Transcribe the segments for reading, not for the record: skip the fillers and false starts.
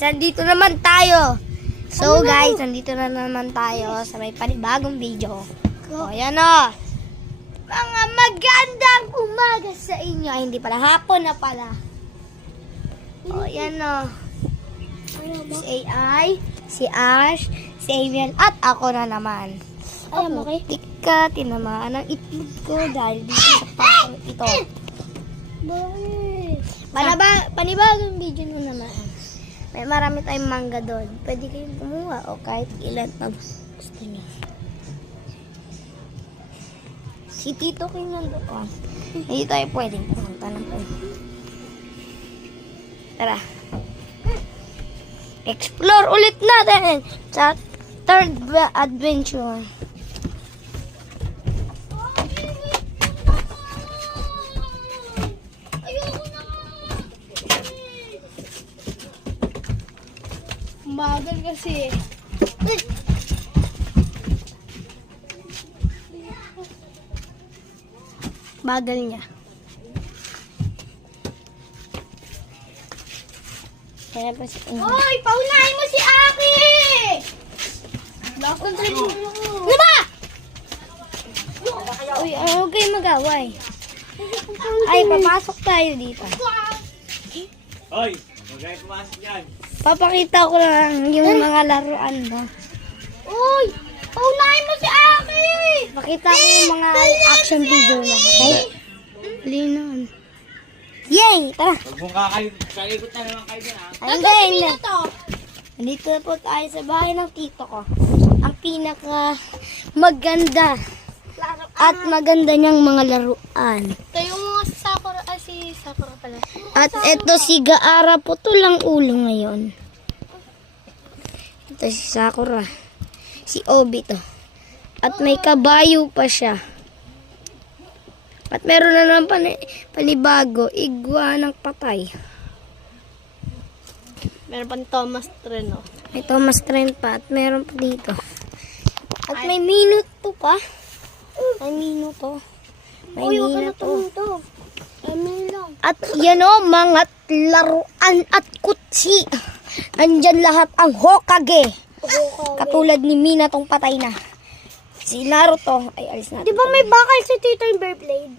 guys, nandito naman tayo. So guys, nandito na naman tayo sa may panibagong video. O, yan o. Mga magandang umaga sa inyo. Ay, hindi pala, hapon na pala. O, yan o. Si AI, si Ash, si Amiel, at ako na naman. Ay, okay. Tika, tinamaan ang itlog ko dahil dito sa pakong ito. Panibagong video nyo naman. May marami tayong mangga doon. Pwede kayong kumuha o kahit ilan na gusto nyo. Si Tito King nandoon. Hindi tayo pwedeng pumunta ng po. Tara. Explore ulit natin sa third adventure. Bagal kasi. Bagal niya. Kaya pa si Hoy! Paunahin mo si Aki! Bakit tayo mo? Ano ba? Uy, huwag kayo mag-away. Ay, papasok tayo dito. Hoy! Huwag kayo pumasok yan. Papakita ko lang yung mga laruan mo. Uy! Paunahin mo si Aki! Pakita ko yung mga action video mo. Okay? Linon. Yay! Tara! Huwag mong kakalikot na naman kayo din ha. Ayun na to. Nandito na po tayo sa bahay ng tito ko. Ang pinaka maganda at maganda niyang mga laruan. Ito yung Sakura, si Sakura pala. At ito si Gaara, putol ang ulo ngayon. Ito si Sakura. Si Obi to. At may kabayo pa siya. At meron na naman panibago, iguanang patay. Meron pang Thomas Treno. May Thomas Trent pa at meron pa dito. At may minuto pa. May minuto. May minuto. At yan o, mga laruan at kutsi. Nandyan lahat ang Hokage. Katulad ni Mina tong patay na. Si Naruto, ay alis natin. Di ba may bakal si Tito yung Beyblade?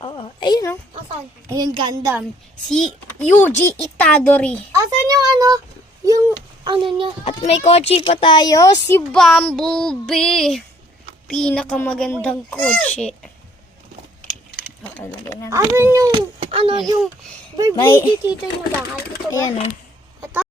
Oo, ayun o. Asan? Ayun, Gundam. Si Yuji Itadori. Asan yung ano? Yung ano niya? At may kotse pa tayo, si Bumblebee. Pinakamagandang kotse. Okay, lagyan natin. Asan yung ano yung Beyblade May- ni Tito yung bakal? Ito ba? Ayan o.